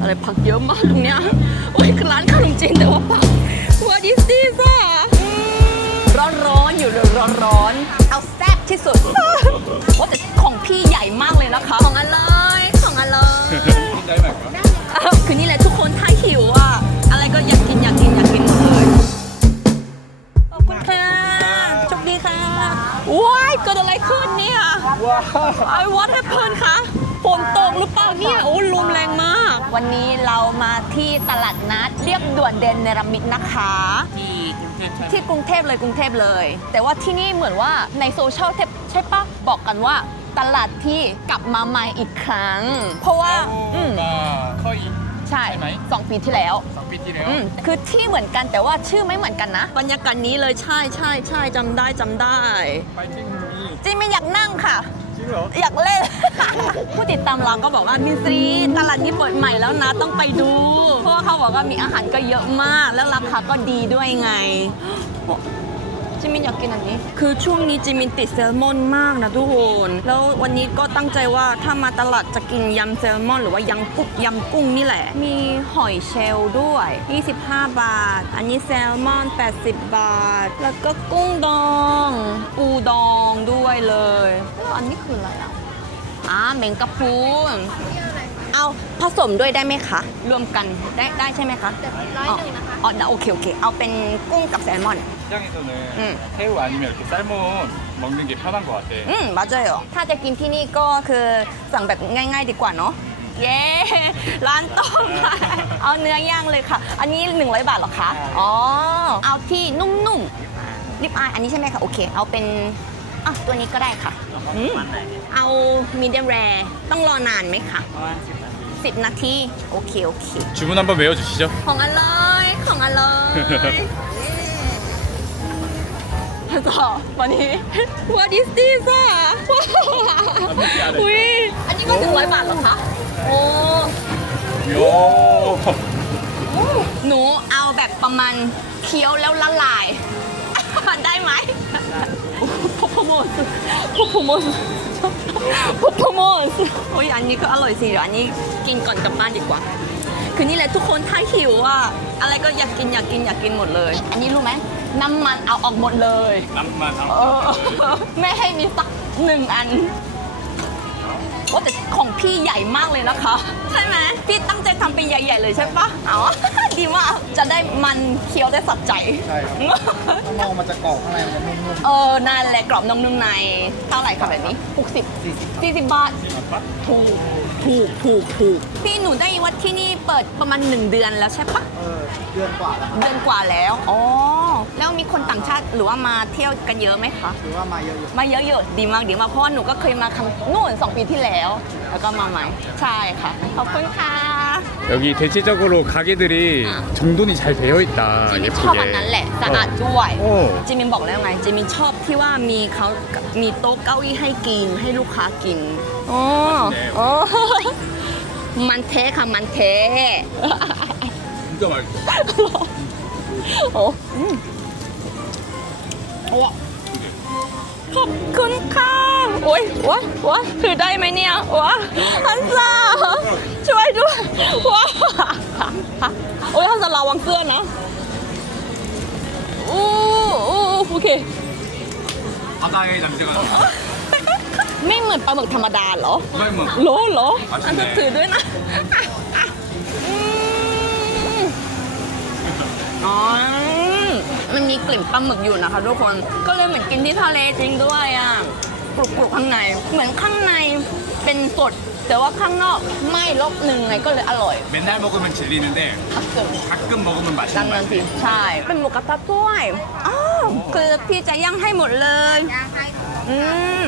อะไรผักเยอะมากตรงเนี้ยโอ้ยร้านขนมจีนแต่ว่าผัก What is this อะร้อนร้อนอยู่เลยร้อนๆอนเอาแซ่บที่สุดโอ้แต่ของพี่ใหญ่มากเลยนะคะ ของอร่อยของอร่อยคือนี่แหละทุกคนถ้าหิวอะอะไรก็อยากกินอยากกินอยากกินหมดเลยขอบคุณค่ะโชคดีค่ะว้ายเกิดอะไรขึ้นเนี่ยว้าวไอ้ what happened คะฝนตกหรือเปล่าเนี่ยโอ้ลมแรงมาก วันนี้เรามาที่ตลาดนัดเรียบด่วนเดนเนรมิตนะคะ ที่กรุงเทพที่กรุงเทพเลยกรุงเทพเลย แต่ว่าที่นี่เหมือนว่าในโซเชียลใช่ปะบอกกันว่าตลาดที่กลับมาใหม่อีกครั้ง เพราะว่าอืมก็ค่อยใช่ไหมสองปีที่แล้ว สองปีที่แล้วอืมคือที่เหมือนกันแต่ว่าชื่อไม่เหมือนกันนะ บรรยากาศนี้เลยใช่ใช่ใช่จำได้จำได้ ไปที่นี่ จินไม่อยากนั่งค่ะ อยากเล่น ผู้ติดตามเราก็บอกว่ามินซีตลาดนี้เปิดใหม่แล้วนะต้องไปดู เพราะว่าเขาบอกว่ามีอาหารก็เยอะมาก แล้วราคาก็ดีด้วยไง จิมินอยากกินอันนี้ คือช่วงนี้จิมินติดแซลมอนมากนะทุกคน แล้ววันนี้ก็ตั้งใจว่าถ้ามาตลาดจะกินยำแซลมอน หรือว่ายำกุ้งยำกุ้งนี่แหละ มีหอยเชลล์ด้วย 25 บาท อันนี้แซลมอน 80 บาท แล้วก็กุ้งดองปูดองด้วยเลยแล้วอันนี้คืออะไรอะอ่าเมงกะพรุนเอาผสมด้วยได้ไหมคะ รวมกันได้ได้ใช่ไหมคะร้อยหนึ่งนะคะอ๋อโอเคโอเค เอาเป็นกุ้งกับแซลมอน 시장에서는 응. 새우 아니면 이렇게 삶은 먹는 게 편한 것 같아 อืม맞아요ถ้าจะกินที่นี่ก็คือสั่งแบบง่าย ๆ ดีกว่าเนาะ เย้ ร้านต้มเอาเนื้อย่างเลยค่ะ อันนี้ 100 บาทเหรอคะ อ๋อ เอาที่นุ่มๆริบอายอันนี้ใช่ไหมคะ โอเค เอาเป็นอ่ะตัวนี้ก็ได้ค่ะอืมเอามีเดียมแรต้องรอนานไหมคะ10 นาที โอเค โอเค 주문 한번 외워주시죠 ของอร่อย ของอร่อย ต่อวันนี้ What is this อะอุ้ยอันนี้ก็ถึงร้อยบาทเหรอคะ โอ้이야หนูเอาแบบประมาณเคี้ยวแล้วละลาย ได้ไหมพอพโมสพอพโมสพอพโมสโอ้ยอันนี้ก็อร่อยสิเดี๋ยวอันนี้กินก่อนกลับบ้านดีกว่า คือนี่แหละทุกคนถ้าหิวอะอะไรก็อยากกินอยากกินอยากกินหมดเลย อันนี้รู้ไหม น้ำมันเอาออกหมดเลย남만เออ ไม่ให้มีสักหนึ่งอันโอ้แต่ของพี่ใหญ่มากเลยนะคะ ใช่ไหมพี่ตั้งใจทำเป็นใหญ่ ๆ เลยใช่ปะอ๋อดีมากจะได้มันเคี้ยวได้สับใจ ใช่ครับข้างนอกมันจะกรอบข้างในมันจะนุ่ม เออนั่นแหละกรอบนมนุ่มใน เท่าไหร่คะแบบนี้ 60 40บาท ถูก ถูก ถูก ถูก พี่หนูได้ยินว่าที่นี่เปิดประมาณ 1 เดือนแล้วใช่ปะ ๆเออเดือนกว่าแล้วครับ เดือนกว่าแล้ว อ๋อ แล้วมีคนต่างชาติหรือว่ามาเที่ยวกันเยอะไหมคะ ถือว่ามาเยอะอยู่ มาเยอะๆ ดีมากดีมากเพราะว่าหนูก็เคยมาครั้งนู่นสองปีที่แล้ว แล้วก็มาใหม่ ใช่ค่ะ ขอบคุณค่ะ 여기 대체적으로 가게들이 정돈이 잘 되어 있다 จิมินชอบอันนั้นแหละสะอาดด้วย โอ้ จิมินบอกแล้วไง จิมินชอบที่ว่ามีเขามีโต๊ะเก้าอี้ให้กินให้ลูกค้ากิน อ๋ออ๋อมันเทค่ะมันเท 진짜 맛있어 โอ้อืมโอ้ขอบคุณค่ะ โอ้ยวะวะคือได้ไหมเนี่ยวะฮันซาช่วยด้วยวะโอ้ยฮันซาระวังเสื้อนะอู้อู้โอเค 바다의 냄새가 나 ไม่เหมือนปลาหมึกธรรมดาเหรอ 뭐 โหลเหรอ อ่ะใช่ อันจะถือด้วยนะอืมอ๋อ มันมีกลิ่นปลาหมึกอยู่นะคะทุกคน ก็เลยเหมือนกินที่ทะเลจริงด้วยอ่ะ กรุบกรุบข้างใน เหมือนข้างในเป็นสด แต่ว่าข้างนอกไม่ลบหนึ่งไงก็เลยอร่อย 맨날 먹으면 질리는데 อักเกิน 가끔 먹으면 ดั 맛있는 งนั้น 맛 สิใช่ เป็นหมูกระทะด้วยอ้าวคือพี่จะย่างให้หมดเลยอืม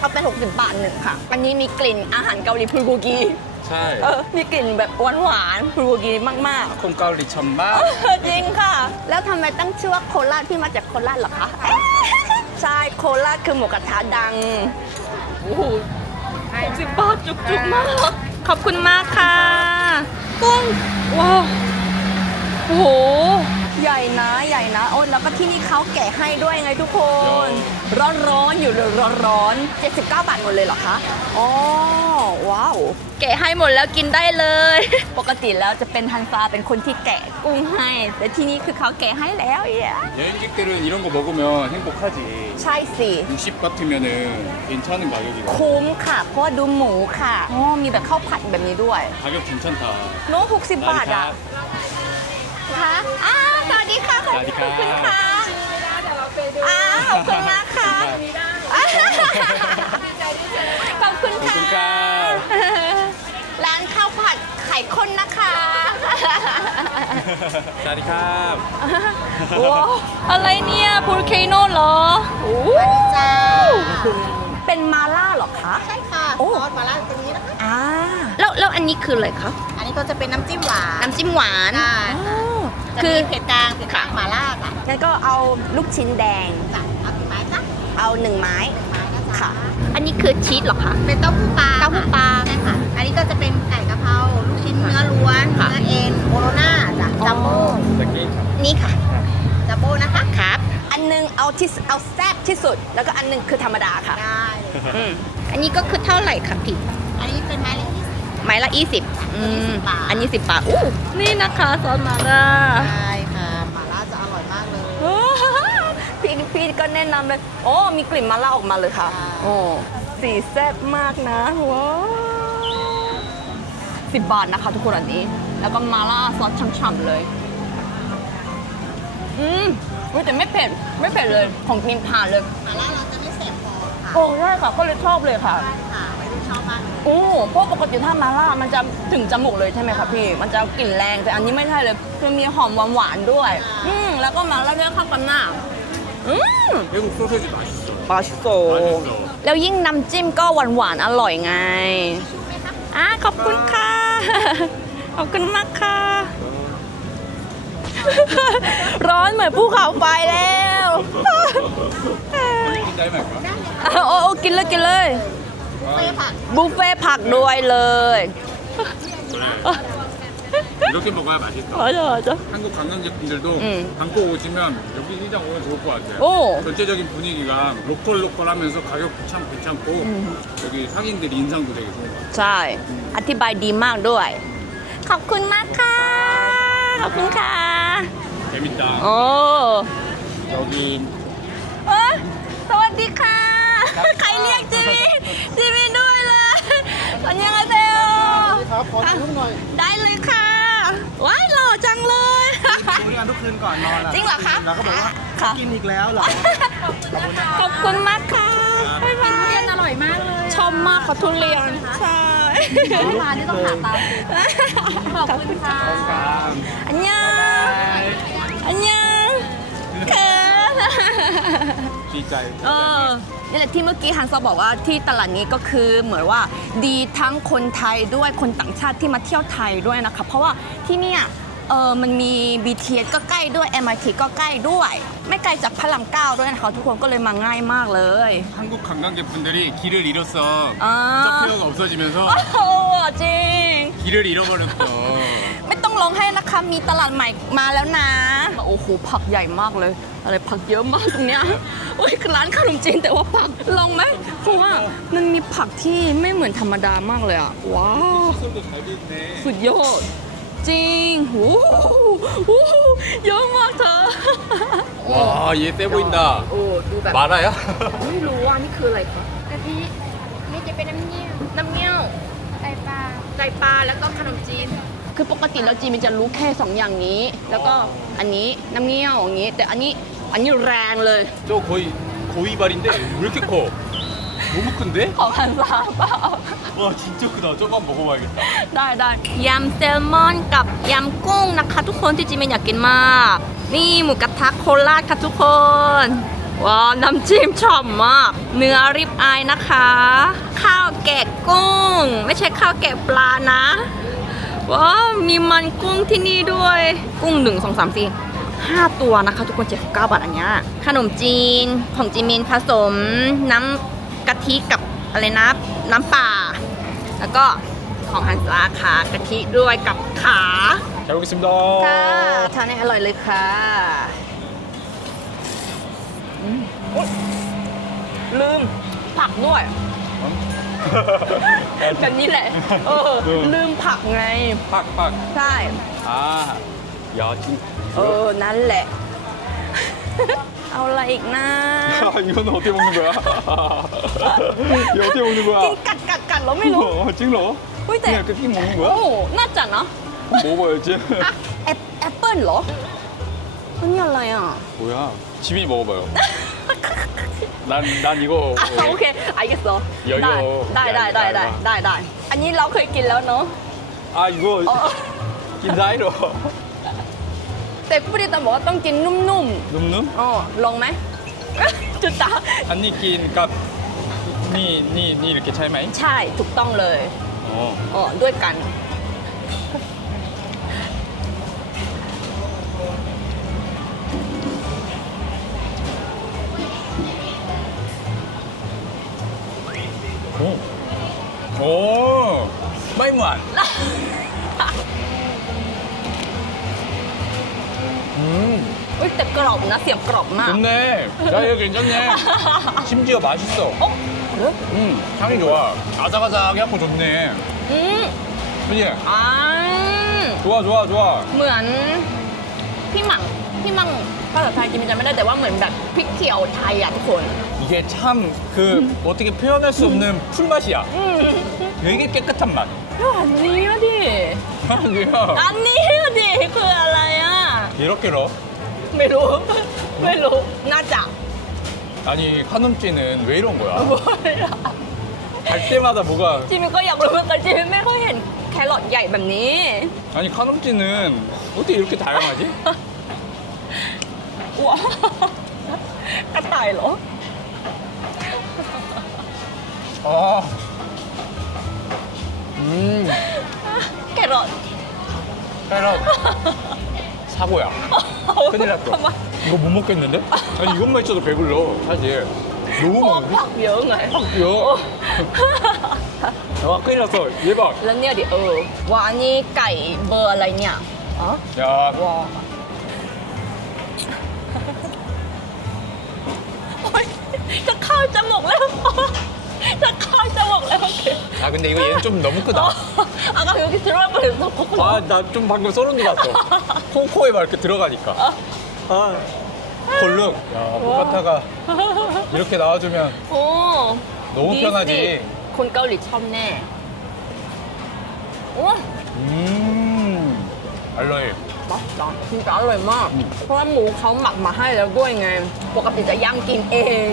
เอาเป็น 60 บาทหนึ่งค่ะ อันนี้มีกลิ่นอาหารเกาหลีพูกูกีใช่มีกลิ่นแบบหวานหวานๆพูกูกีมากคนเกาหลีชมบ้าก ๆ จริงค่ะ แล้วทำไมตั้งชื่อว่าโคราชที่มาจากโคราชหรอคะใช่โคราชคือหมูกระทะดัง โอ้โหกสิบบาทจุกๆมาก ขอบคุณมากค่ะกุ้งว้าว โอ้โห ใหญ่นะใหญ่นะโอ้แล้วก็ที่นี่เขาแกะให้ด้วยไงทุกคน ร้อนๆอยู่เลยร้อนๆ79 บาทหมดเลยเหรอคะอ๋อว้าว แกะให้หมดแล้วกินได้เลย ปกติแล้วจะเป็นทันฟ้าเป็นคนที่แกะกุ้งให้ แต่ที่นี่คือเขาแกะให้แล้วเอีย 여행객들은 이런 거 먹으면 행복하지. ใช่สิ 60 같으면은 괜찮은 가격이다. คุ้มค่ะ เพราะว่าดูหมูค่ะอ๋อมีแบบข้าวผัดแบบนี้ด้วย 가격 괜찮다. โน้หกสิบบาทอ่ะค่ะอ้าสวัสดีค่ะขอบ สวัสดีครับ คุณค่ะอ้าขอบคุณมากค่ะ ก ขอบคุณค่ะร้านข้าวผัดไข่ข้นนะคะ สวัสดีครับ โอ้อะไรเนี่ยพูลเคนโนเหรอโอ้จ้า เป็นมาล่าหรอคะ ใช่ค่ะซอสมาล่าตรงนี้นะคะ อ่าแล้วแล้วอันนี้คืออะไรคะอันนี้ก็จะเป็นน้ำจิ้มหวานน้ำจิ้มหวานได้อ๋คือเผ็ดกลางเผ็ดกลางมาล่าค่ะงั้นก็เอาลูกชิ้นแดง จัดเอากี่ไม้คะเอาหนึ่งไม้ อันนี้คือชีสเหรอคะ เป็นเต้าหู้ปลาเต้าหู้ปลาใช่ค่ะ อันนี้ก็จะเป็นไก่กะเพราลูกชิ้นเนื้อล้วนค่ะเนื้อเอ็นโบโลน่าจ้ะจัมโบ้นี่ค่ะ จัมโบ้นะคะครับ อันหนึงเอาที่เอาแซ่บที่สุด แล้วก็อันหนึงคือธรรมดาค่ะได้เลยอืมอันนี้ก็คือเท่าไหร่คะพี่ อันนี้เป็นไม้ละยี่สิบ ไม้ละ 20อืม20บาท อันนี้ 10 บาทอู้นี่นะคะซอสมาล่า ได้ค่ะมาล่าจะอร่อยมากเลย พี่พี่ก็แนะนำเลยโอ้มีกลิ่นมาล่าออกมาเลยค่ะค่ะ โอ้สีแซ่บมากนะว้าวสิบบาทนะคะทุกคนอันนี้ แล้วก็มาล่าซอสฉ่ำๆเลย อืมอุ๊ยแต่ไม่เผ็ดไม่เผ็ดเลยของกินผ่านเลยมาล่าเราจะไม่เสพคอค่ะโอ้ใช่ค่ะก็เลยชอบเลยค่ะ ใช่ค่ะไม่ได้ชอบมากเลยโอ้เพราะปกติถ้ามาล่ามันจะถึงจมูกเลยใช่ไหมคะพี่ มันจะกลิ่นแรงแต่อันนี้ไม่ใช่เลยคือมีหอมหวานๆด้วย อืมแล้วก็มาแล้วด้วยข้าวกันหน้าอืม 외국 소세지 맛있어. ปาชิโซ 맛있어. แล้วยิ่งน้ำจิ้มก็หวานหวานๆอร่อยไงอ่ะขอบคุณค่ะ ขอบคุณมากค่ะ ร้อนเหมือนภูเขาไฟแล้ว 짜이 말까? โอ้โอ้กินเลยกินเลย เฟ่ผัก บุฟเฟ่ต์ผักด้วยเลย 이렇게 먹어야 맛있어. อ๋อจ้ะจ้ะ 한국 관광객분들도 응. 방콕 오시면 여기 시장 오면 좋을 것 같아요. 오. 전체적인 분위기가 로컬로컬하면서 가격도 참 괜찮고 여기 상인들 인상도 되게 좋은 것 같아요. ใช่ อธิบายดีมากด้วย ขอบคุณมากค่ะ ขอบคุณค่ะ 재밌다. โอ้ 여기 เ ันทุกคืนก่อนนอนจริงเหรอคะเราก็บอกว่ากินอีกแล้วเหรอขอบคุณมากค่ะบ๊ายบายเรียนอร่อยมากเลยชมมากค่ะทุเรียนใช่ร้านนี้ต้องหาตาขอบคุณค่ะอันยังอันยังเขิดีใจเออนี่แหละที่เมื่อกี้ฮันซอบอกว่าที่ตลาดนี้ก็คือเหมือนว่าดีทั้งคนไทยด้วยคนต่างชาติที่มาเที่ยวไทยด้วยนะคะเพราะว่าที่เนี่ย เออมันมี BTS ก็ใกล้ด้วย MRT ก็ใกล้ด้วย ไม่ไกลจากพระรามเก้าด้วยนะคะ ทุกคนก็เลยมาง่ายมากเลย 한국 관광객분들이 길을 잃었어. 아. 점프어가 없어지면서 โอ้โหจริง 길을 잃어버렸어. ไม่ต้องร้องให้นะคะ มีตลาดใหม่มาแล้วนะ โอ้โห ผักใหญ่มากเลย อะไรผักเยอะมากตรงเนี้ยโอ้ยร้านขนมจีนแต่ว่าผักลองไหมเพราะว่ามันมีผักที่ไม่เหมือนธรรมดามากเลยอ่ะ ว้าว 시설도 잘 됐네. สุดยอด จริงโอ้โหโอ้โหเยอะมากเธอ 와, 얘 세 보인다. โอ้ดูแบบ 많아요? ไม่รู้ว่านี่คืออะไรคะ กะทินี่จะเป็นน้ำเงี้ยว น้ำเงี้ยว ไตปลา ไก่ปลาแล้วก็ขนมจีน คือปกติแล้วจีนมันจะรู้แค่สองอย่างนี้ แล้วก็อันนี้น้ำเงี้ยวอย่างนี้ แต่อันนี้อันนี้แรงเลย 저 거의 고이발인데 왜 이렇게 커? 너무 큰데? ขอพันซาเปล่า 와 진짜 크다. 저거 한번 먹어봐야겠다. ได้ได้ยำแซลมอนกับยำกุ้งนะคะ ทุกคนที่จีเมนอยากกินมาก นี่หมูกระทะโคราชค่ะทุกคน ว้าวน้ำจิ้มฉ่ำมาก เนื้อริบอายนะคะ ข้าวแกะกุ้ง ไม่ใช่ข้าวแกะปลานะ ว้าวมีมันกุ้งที่นี่ด้วย กุ้งหนึ่งสองสามสี่ห้าตัวนะคะทุกคน79บาทอันเนี้ยขนมจีนของจีมินผสมน้ำ กะทิกับอะไรนะน้ำป่า แล้วก็ของฮันซาค่ะกะทิด้วยกับขา 잘 먹겠습니다. ค่ะทานให้อร่อยเลยค่ะอืมอุ๊ย ลืมผักด้วย แบบนี้แหละ เออ ลืมผักไง 팍팍 ใช่ 아야 진 เออ นั่นแหละ เอาอะไรอีกนะ 야, 이거는 어떻게 먹는 거야? 이거 어떻게 먹는 กิน 거야? กัดกัดกัดแล้วไม่รู้ 어, 찡러? 꿀 때. 그냥 이렇게 먹는 โอ้ 거야? น่าจะนะ 먹어야지 อ่ะแอปแอปเปิ้ลเหรออันนี้อะไรอ่ะ 뭐야? 지민이 먹어봐요 난, 난 이거 อ่ะโอเคไอ้ก็สอ เยอะๆ ได้ได้ได้ได้ได้ได้ได้ อันนี้เราเคยกินแล้วเนาะ 아 이거 อ๋อ 긴사이로 แต่ผู้ดิตาบอกว่าต้องกินนุ่ม 눔눔? ๆอ๋อลองไหม จุดตา 한입 끼니까 니, 니, 니 이렇게 차이마이? ใช่ถูกต้องเลย 어 อ๋อด้วยกัน 오! 오! 마이무안! 음 อุ้ ยแต่กรอบนะเสียบกรอบมาก 좋네 야 이거 괜찮네 심지어 맛있어 โอ้เฮ้ย 음 향이 좋아 아삭아삭하게 하고 좋네 อืม 그지? อ่า 좋아 좋아 좋아 เหมือนพี่หมังพี่หมังภาษาไทยจริงๆจำไม่ได้แต่ว่าเหมือนแบบพริกเขียวไทยอ่ะทุกคน 이게 참 그 어떻게 표현할 수 없는 풀맛이야 อืม 되게 깨끗한 맛 อันนี้อะดิ 아니야 อันนี้อะดิคืออะไรอ่ะ 이렇게 러 ไม่รู้ ไม่รู้ น่าจะ 아니 카눔찌는 왜 이런 거야 โอ้ย 갈 때마다 뭐가 จิมก็อยากรู้เหมือนกันจิมไม่ค่อยเห็นแครอทใหญ่แบบนี้ 아니 카눔찌는 어떻게 이렇게 다양하지? ว้าวกระต่ายเหรอ 아 음, แครอท 캐럿 사고야. 큰일 났어. ทำไม 이거 못 먹겠는데? 아니 이것만 있어도 배불러 사실. 너무 เพราะว่า 많은데? ผักเยอะไง 야, 아 큰일 났어. 대박. แล้วเนี่ยดิเออว่าอันนี้ไก่เบอร์อะไรเนี่ยอ๋อ 야, ว้าวโอ๊ยจะเข้าจมูกแล้ว โอเค 아 근데 이거 얘는 좀 너무 크다. 아까 여기 들어와 버렸어 코코넛 아 나 좀 방금 소름 돋았어. 콩코에 막 이렇게 들어가니까. 아, 골룸. 야, 모카타가 이렇게 나와주면 โอ้ 너무 ดี 편하지. สิคนเกาหลีชอบแน่โอ้ 음, 알로에. ป๊อปจ้ะจริงๆอร่อยมาก เพราะว่าหมูเขาหมักมาให้แล้วด้วยไง ปกติจะย่างกินเอง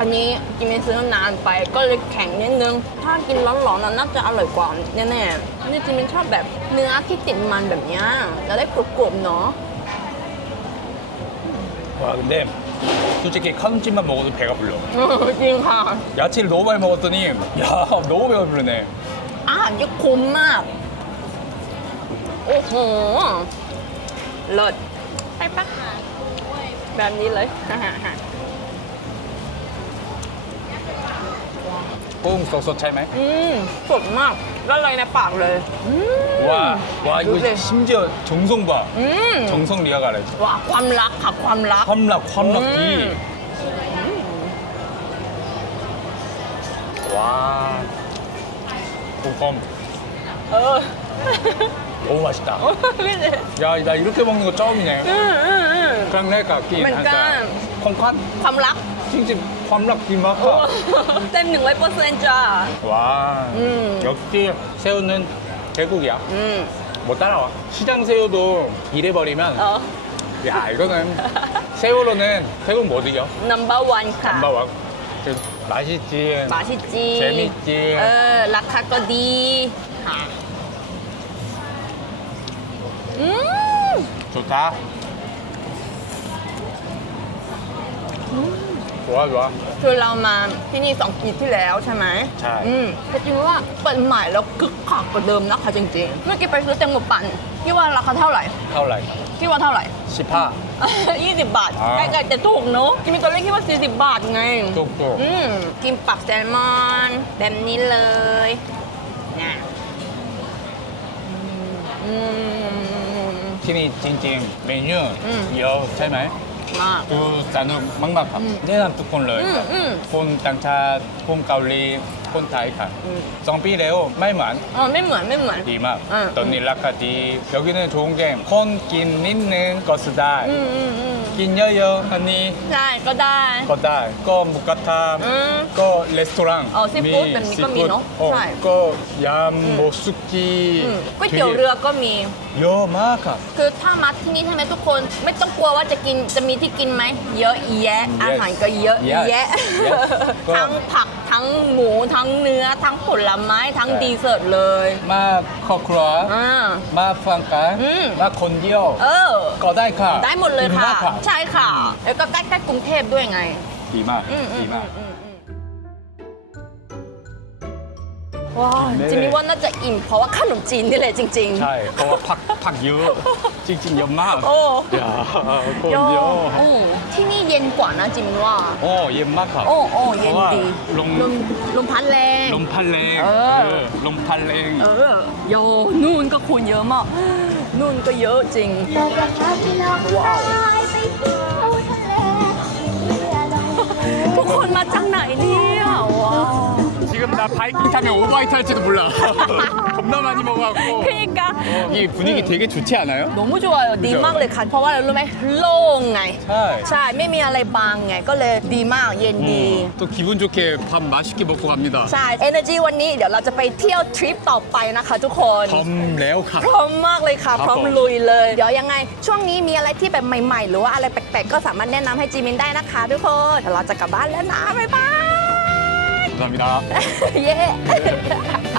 อันนี้กินไปซื้อนานไปก็เลยแข็งนิดนึง ถ้ากินร้อนๆนั้นน่าจะอร่อยกว่าแน่ๆนี่จริงๆชอบแบบเนื้อที่ติดมันแบบเนี้ยจะได้กรุบๆเนาะ 와 근데 솔직히 카눔찜만 먹어도 배가 불러. เออจริงค่ะ 야채를 너무 많이 먹었더니 야 너무 배가 부르네. อาหารที่คุ้มมาก โอ้โห เลิศไปปะแบบนี้เลย 뽕 쏙쏙 차이마이. อืมสดมากละลายในปากเลย อืม 와, 와 이거 요새. 심지어 정성 봐. อืม 정성 리아가 알지. ว่าความรักค่ะความรัก ความรักความรัก อื ดี ม 와. 볶음 เออ 너무 맛있다. พี่เจ 야, 나 이렇게 먹는 거 처음이네. อืมอืมอืม 그냥 내가 낀 뭔가. 한살. 콩칸? ความรัก 찡찡ความรัก โอ้ 김마카. เต็มหนึ่งร้อยเปอร์เซ็นต์จ้า 와. 음. 역시 새우는 대국이야. อืม 못 따라와. 시장 새우도 이래버리면 เออ 야 이거는 새우로는 태국 못 이겨. number one ค่ะ 엄마와 그 맛있지. บาชิจี 재밌지. เออ ราคาก็ดีค่ะอืม 좋다. 좋아 좋아. คือเรามาที่นี่สองปีที่แล้วใช่ไหม ใช่ อืมแต่จริงๆว่าเปิดใหม่แล้วคึกคักกว่าเดิมนะคะจริงๆ เมื่อกี้ไปซื้อแตงโมปั่นคิดว่าราคาเท่าไหร่ 타올라이. คิดว่าเท่าไหร่ 시파. 20 บาท อ่า ใกล้ๆจะถูกเนอะจริงๆตอนแรกคิดว่า 40 บาทไง 쪽쪽. อืมกินปักแซลมอนแบบนี้เลยนะอืม ที่นี่จริงๆเมนู อืม เยอะใช่ไหม มากดูสนุกมากๆครับอืมแนะนำทุกคนเลยอืมอืมคนต่างชาติคนเกาหลี คนไทยค่ะสองปีแล้วไม่เหมือนอ๋อไม่เหมือนไม่เหมือน ดีมากตอนนี้ราคาดียกินในถุงแกงคนกินนิดนึงก็สได้กินเยอะๆอันนี้ใช่ก็ได้ ก็ได้ ก็มุกกระทะอืก็รีสอร์ทอ๋อ seafood แบบนี้ก็มีเนอะใช่ ใช่ก็ยำโบสุกิอืมก๋วยเตี๋ยวเรือก็มี เยอะมากค่ะ คือถ้ามาที่นี่ใช่ไหมทุกคนไม่ต้องกลัวว่าจะกินจะมีที่กินไหมเยอะแยะอาหารก็เยอะแยะทั้งผัก ทั้งหมูทั้งเนื้อทั้งผลไม้ทั้งใช่ดีเซอร์ตเลย มาครอบครัวอ่า มาฟังกันอืม มาคนเดียวเออ ก็ได้ค่ะได้หมดเลยค่ะ ดีมากใช่ค่ะ แล้วก็ใกล้ๆกรุงเทพด้วยไง ดีมาก อืมอืดีมมาก อืม ว้าวเน่จิมมี่ว่าน่าจะอิ่มเพราะว่าขนมจีนนี่แหละจริง ๆ ใช่ เพราะว่าผักผักเยอะ จริงๆเยอะมากโอ้อย่าคนเยอะโอ้ที่นี่เย็นกว่านะจิมมี่ว่า โอ้เย็นมากครับ โอ้โอ้เย็นดีเพราะว่าลมลมลมพัดแรง ลมพัดแรงเออ เออลมพัดแรง เออโยนู่นก็คุณเยอะมาก นู่นก็เยอะจริง เราจะพาพี่น้องชายไปเที่ยวทะเลเรือลงทุกคนมาจากไหนเนี่ยว้าว지금 나 바이킹 타면 오버하이트 할지도 몰라 겁나 많이 먹어갖고 พี่กะ 이 분위기 되게 좋지 않아요? หนูมูจัวดีมากเลยค่ะ เพราะว่าอะไรรู้ไหมโล่งไง ใช่ ใช่ ไม่มีอะไรบังไง ก็เลยดีมาก เย็นดี 또 기분 좋게 밥 맛있게 먹고 갑니다 ใช่ Energy วันนี้เดี๋ยวเราจะไปเที่ยวทริปต่อไปนะคะทุกคน 덤 레오카 พร้อมมากเลยค่ะ ครับ พร้อม ผม ลุยเลย เดี๋ยวยังไง ช่วงนี้มีอะไรที่แบบใหม่ๆ หรือว่าอะไรแปลกๆ ก็สามารถแนะนำให้จีมินได้นะคะทุกคนเดี๋ยวเราจะกลับบ้านแล้วนะ บ๊ายบาย 감사합니다. เย้